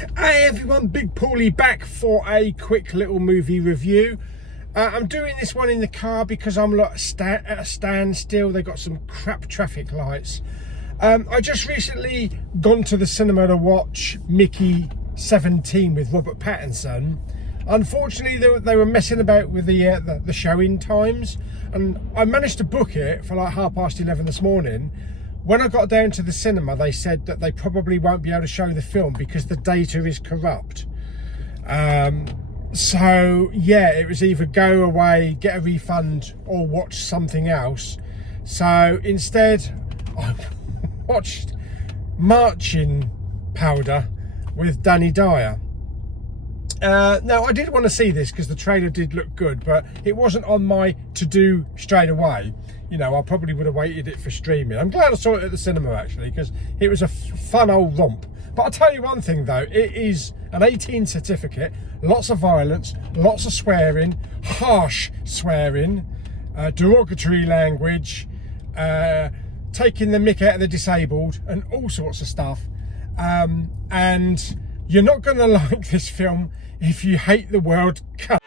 Hey everyone, Big Pauly back for a quick little movie review. I'm doing this one in the car because I'm at a standstill. They got some crap traffic lights. I just recently gone to the cinema to watch Mickey 17 with Robert Pattinson. Unfortunately, they were messing about with the showing times, and I managed to book it for like 11:30 this morning. When I got down to the cinema, they said that they probably won't be able to show the film because the data is corrupt. So yeah, it was either go away, get a refund, or watch something else. So instead, I watched Marching Powder with Dyer. Now, I did want to see this because the trailer did look good, but it wasn't on my to-do straight away. You know, I probably would have waited it for streaming. I'm glad I saw it at the cinema, actually, because it was a fun old romp. But I'll tell you one thing, though. It is an 18 certificate, lots of violence, lots of swearing, harsh swearing, derogatory language, taking the mick out of the disabled, and all sorts of stuff. And you're not going to like this film if you hate the World Cup.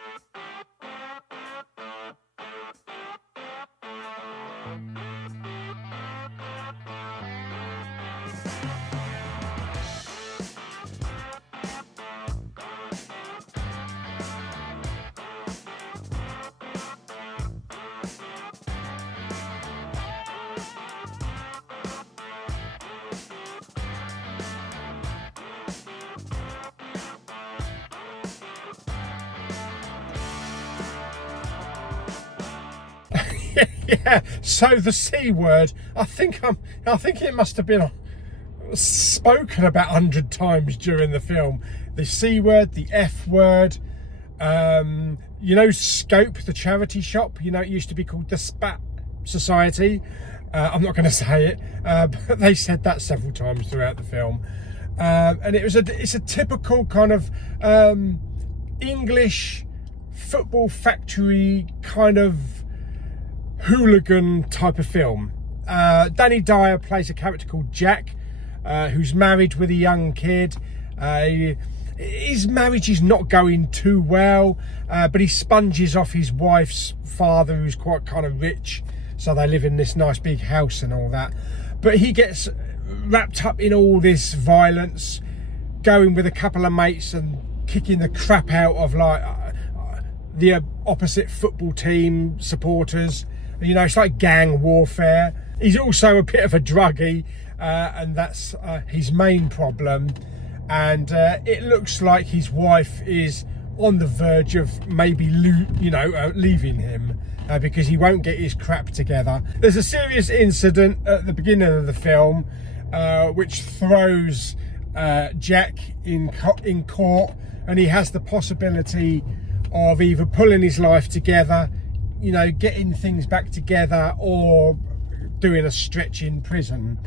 Yeah, so the C word, I think it must have been spoken about 100 times during the film. The C word, the F word, you know, Scope, the charity shop, you know, it used to be called the Spat Society. I'm not going to say it, but they said that several times throughout the film. And it's a typical kind of English football factory kind of hooligan type of film. Dyer plays a character called Jack, who's married with a young kid. His marriage is not going too well, but he sponges off his wife's father, who's quite kind of rich, so they live in this nice big house and all that. But he gets wrapped up in all this violence, going with a couple of mates and kicking the crap out of like the opposite football team supporters. You know, it's like gang warfare. He's also a bit of a druggie, and that's his main problem. And it looks like his wife is on the verge of maybe, leaving him because he won't get his crap together. There's a serious incident at the beginning of the film which throws Jack in court, and he has the possibility of either pulling his life together, you know, getting things back together, or doing a stretch in prison.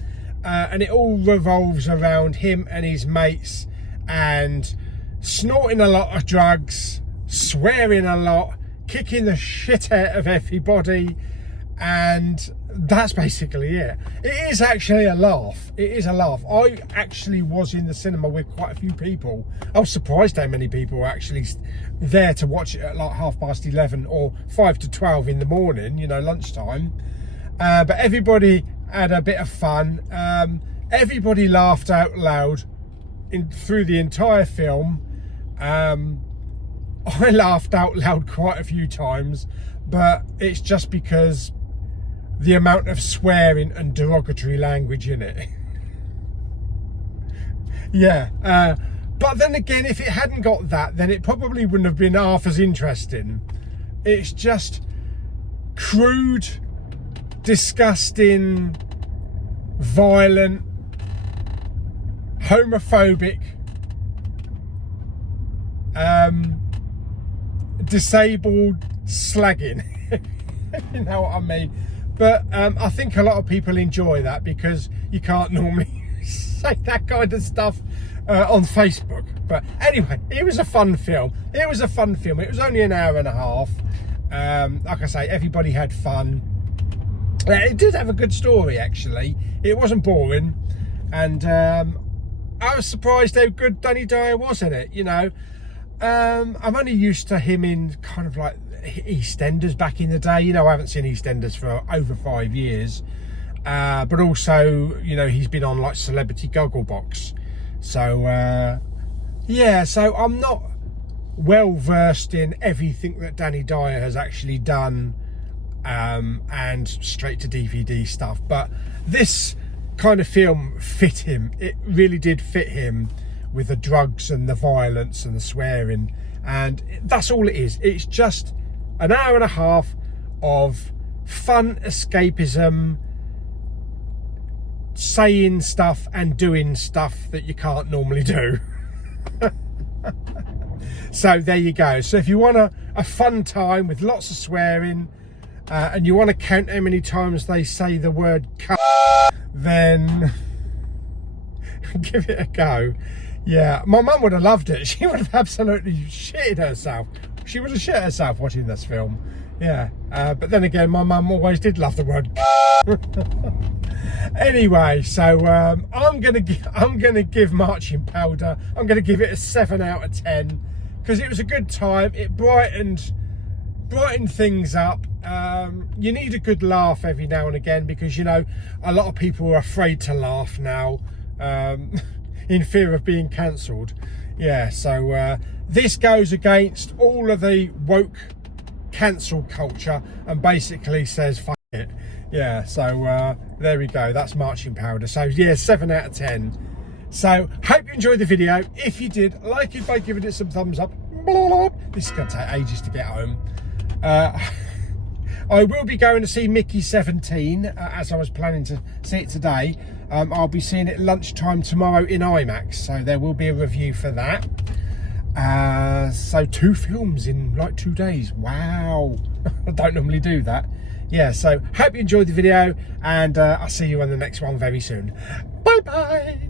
And it all revolves around him and his mates, and snorting a lot of drugs, swearing a lot, kicking the shit out of everybody, and that's basically it. It is actually a laugh. It is a laugh. I actually was in the cinema with quite a few people. I was surprised how many people were actually there to watch it at like 11:30 or 5 to 12 in the morning, you know, lunchtime. But everybody had a bit of fun. Everybody laughed out loud through the entire film. I laughed out loud quite a few times, but it's just because the amount of swearing and derogatory language in it. Yeah, but then again, if it hadn't got that, then it probably wouldn't have been half as interesting. It's just crude, disgusting, violent, homophobic, disabled slagging. You know what I mean? But I think a lot of people enjoy that because you can't normally say that kind of stuff on Facebook. But anyway, it was a fun film. It was only an hour and a half. Like I say, everybody had fun. It did have a good story, actually. It wasn't boring. And I was surprised how good Danny Dyer was in it, you know. I'm only used to him in kind of like EastEnders back in the day. You know, I haven't seen EastEnders for over 5 years. But also, you know, he's been on like Celebrity Gogglebox. So, yeah, so I'm not well versed in everything that Danny Dyer has actually done, and straight to DVD stuff. But this kind of film fit him. It really did fit him, with the drugs and the violence and the swearing, and that's all it is. It's just an hour and a half of fun escapism, saying stuff and doing stuff that you can't normally do. So there you go. So if you want a fun time with lots of swearing, and you want to count how many times they say the word cunt, then give it a go. Yeah, my mum would have loved it. She would have absolutely shitted herself. She would have shit herself watching this film. Yeah, but then again, my mum always did love the word. Anyway, so I'm gonna give Marching Powder, I'm gonna give it a 7 out of 10, because it was a good time. It brightened things up. You need a good laugh every now and again, because, you know, a lot of people are afraid to laugh now, in fear of being cancelled. Yeah, so this goes against all of the woke cancel culture and basically says fuck it. Yeah, so there we go. That's Marching Powder. So yeah, 7 out of 10. So hope you enjoyed the video. If you did, like it by giving it some thumbs up. This is going to take ages to get home. I will be going to see Mickey 17, as I was planning to see it today. I'll be seeing it lunchtime tomorrow in IMAX, so there will be a review for that. So 2 films in like 2 days. Wow. I don't normally do that. Yeah, so hope you enjoyed the video, and I'll see you on the next one very soon. Bye bye.